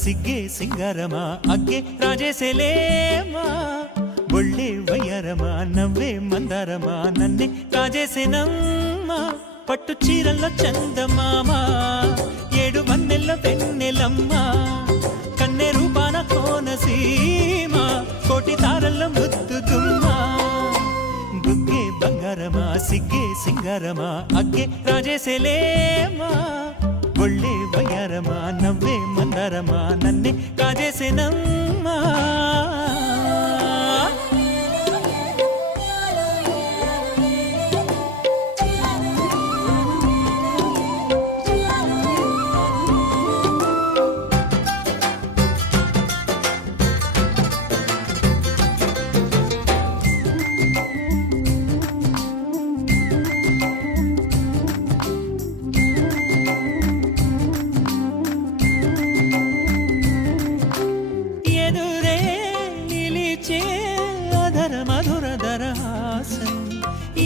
సిగ్గే సింగారమా అగ్గే రాజేసేలేమా ఒళ్ళే వయ్యారమా నవ్వే మందారమా నన్నే కాజేసేనమ్మా పట్టు చీరల్లో చందమామా ఏడు వన్నెల్ల వెన్నెలమ్మా కన్నె రూపాన కోనసీమ కోటి తారల్లో ముద్దుదుమ్మా బుగ్గే బంగారమా సిగ్గే సింగారమా అగ్గే రాజేసేలేమా ఒళ్ళే వయ్యారమా నవ్వే మందారమా నన్నే కాజేసేనమ్మా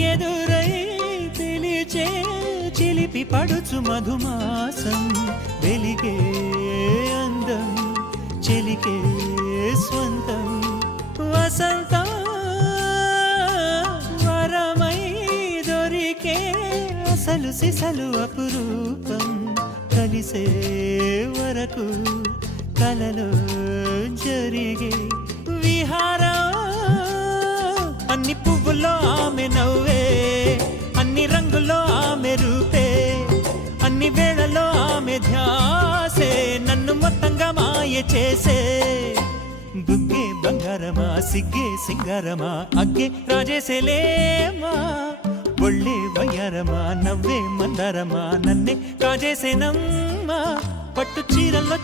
ఎదురై పిలిచే చిలిపి పడుచు మధుమాసం వెలిగే అందం చెలికే స్వంతం వసంతం వరమై దొరికే అసలు సిసలు అపురూపం కలిసే వరకు కలలో జరిగే విహారం అన్ని పువ్వుల్లో ఆమె నవ్వే అన్ని రంగుల్లో ఆమె రూపే అన్ని వేళల్లో ఆమె ధ్యాసే నన్ను మొత్తంగా మాయ చేసే బుగ్గే బంగారమా సిగ్గే సింగారమా అగ్గే రాజేసేలేమా ఒళ్ళే వయ్యారమా నవ్వే మందారమా నన్నే కాజేసేనమ్మా పట్టు చీరల్లో